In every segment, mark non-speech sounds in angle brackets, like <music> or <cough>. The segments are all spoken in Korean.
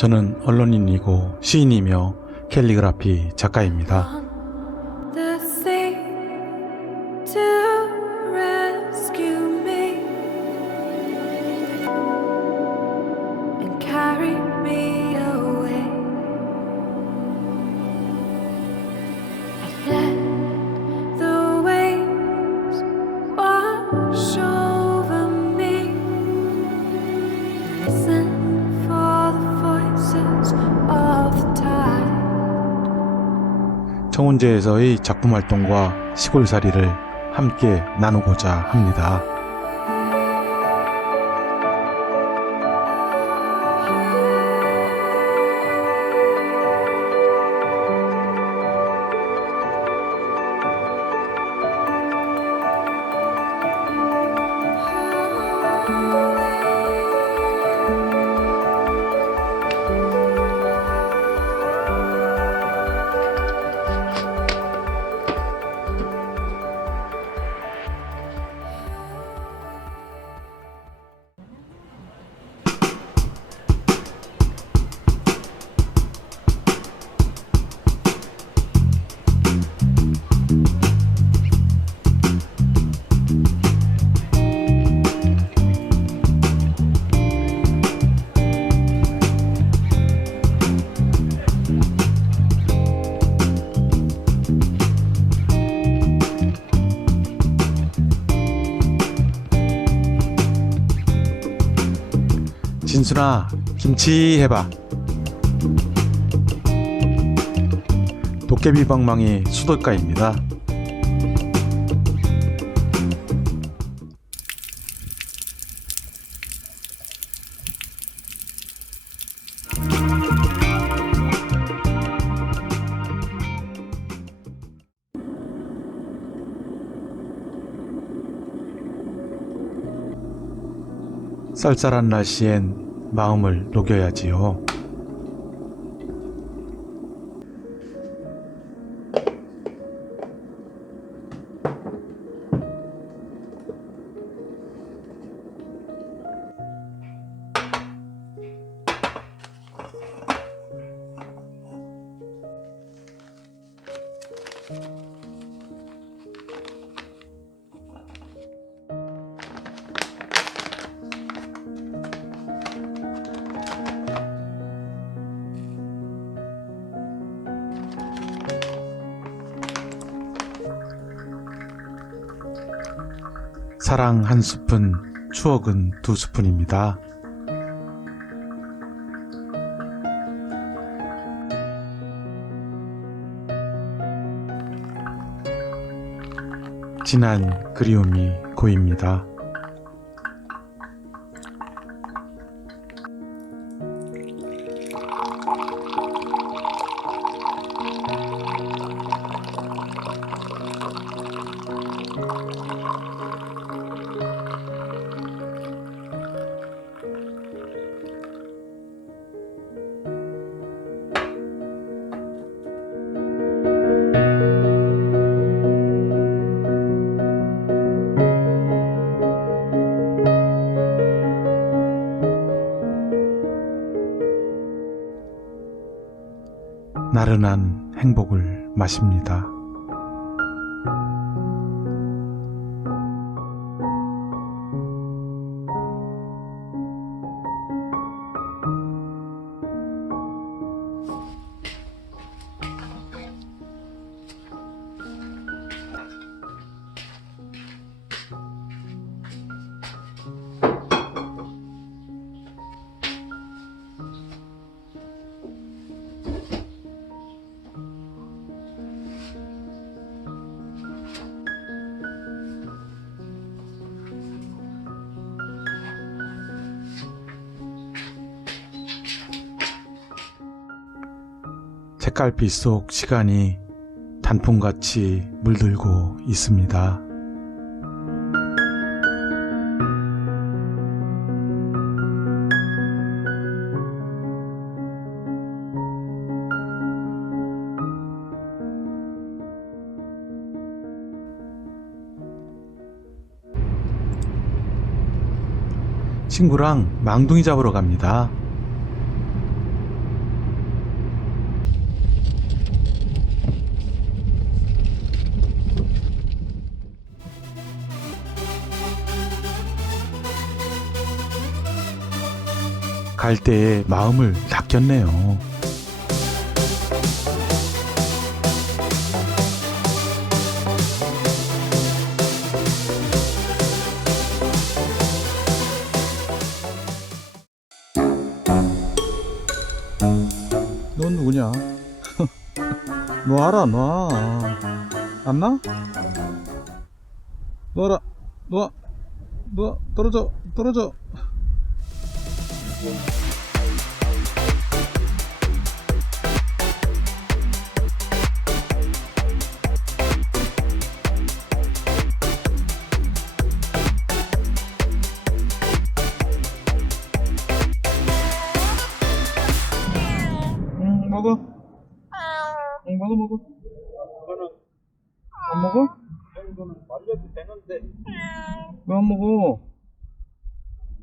저는 언론인이고 시인이며 캘리그라피 작가입니다. 청운제에서의 작품 활동과 시골살이를 함께 나누고자 합니다. 진순아, 김치 해봐. 도깨비 방망이 수도가입니다. 쌀쌀한 날씨엔 마음을 녹여야지요. 사랑 한 스푼, 추억은 두 스푼입니다. 진한 그리움이 고입니다. 나른한 행복을 마십니다. 색깔빛 속 시간이 단풍같이 물들고 있습니다. 친구랑 망둥이 잡으러 갑니다. 갈 때에 마음을 낚였네요. 넌 누구냐? <laughs> 놔라 놔. 안 나? 놔라 놔. 놔 떨어져 떨어져. 응 먹어. 응 먹어 먹어. 안 먹어? 정도는 말려도 되는데 왜 안 먹어?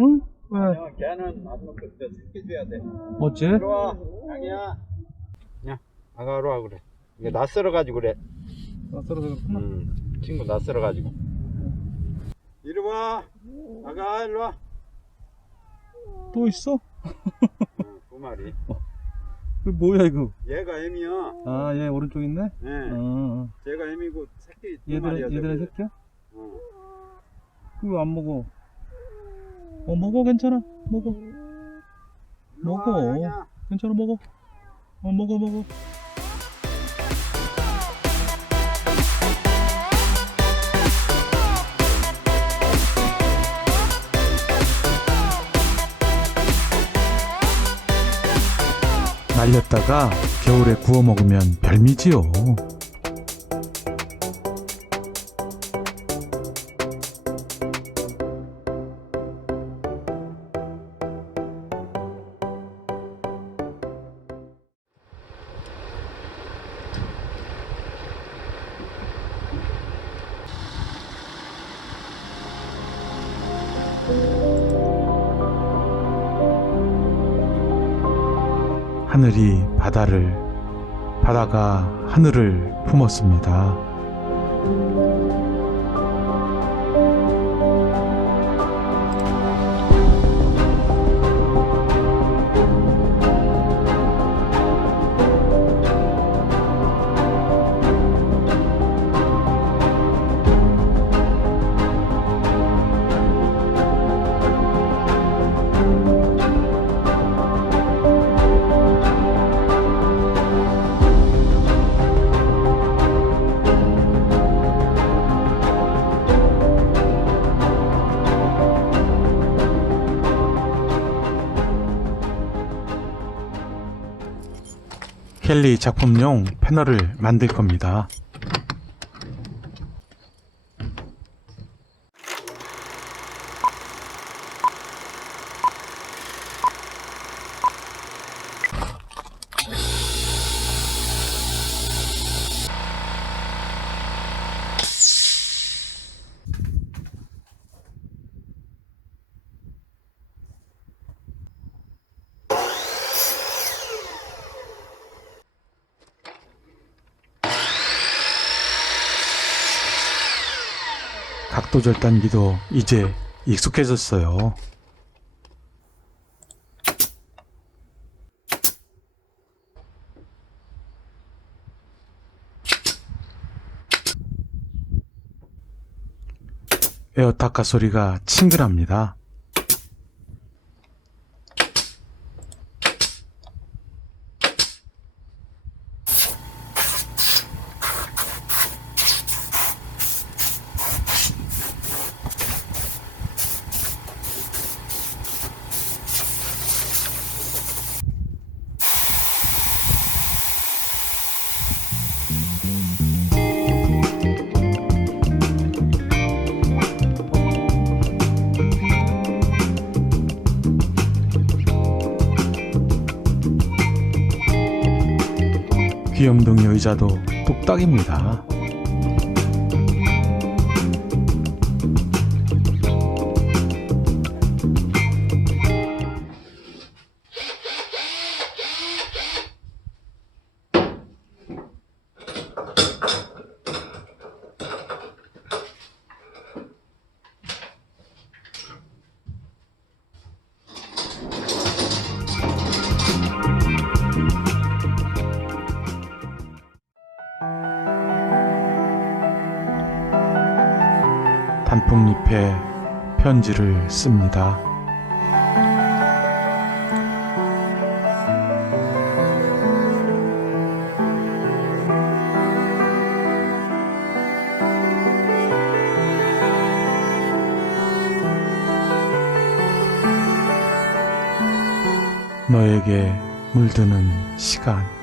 응? 왜? 그냥 걔는 안 먹고 저 새끼 줘야 돼 어째? 이리 와 양이야 야 아가 이리 와 그래 이게 낯설어 가지고 그래 낯설어서 그렇구나. 음, 친구 낯설어 가지고 이리 와 아가 이리 와 또 있어? 응, 두 마리 그 뭐야 이거? 얘가 애미야 아 얘 오른쪽 있네? 예 어. 얘가 애미고 새끼 두 마리야 얘들은 얘들은 저기. 새끼야? 어. 그안 먹어. 어 먹어 괜찮아. 먹어. 먹어. 괜찮아 먹어. 어 먹어 먹어. 말렸다가 겨울에 구워 먹으면 별미지요. 하늘이 바다를, 바다가 하늘을 품었습니다. 켈리 작품용 패널을 만들 겁니다. 각도 절단기도 이제 익숙해졌어요. 에어타카 소리가 친근합니다. 귀염둥이 의자도 뚝딱입니다. 편지를 씁니다. 너에게 물드는 시간.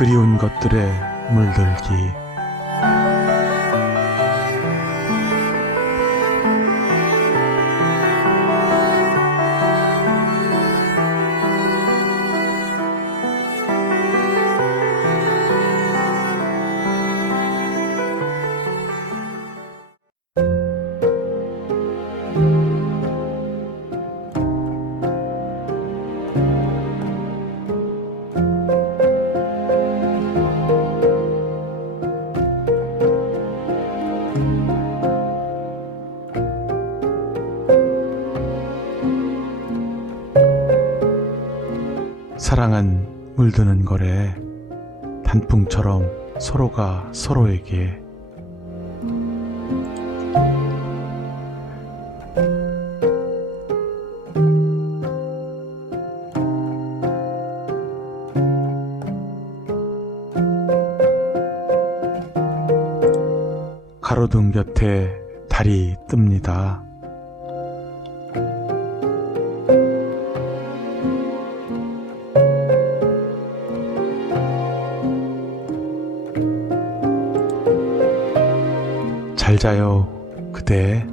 그리운 것들에 물들기. 사랑은 물드는 거래. 단풍처럼 서로가 서로에게 잘 자요, 그대.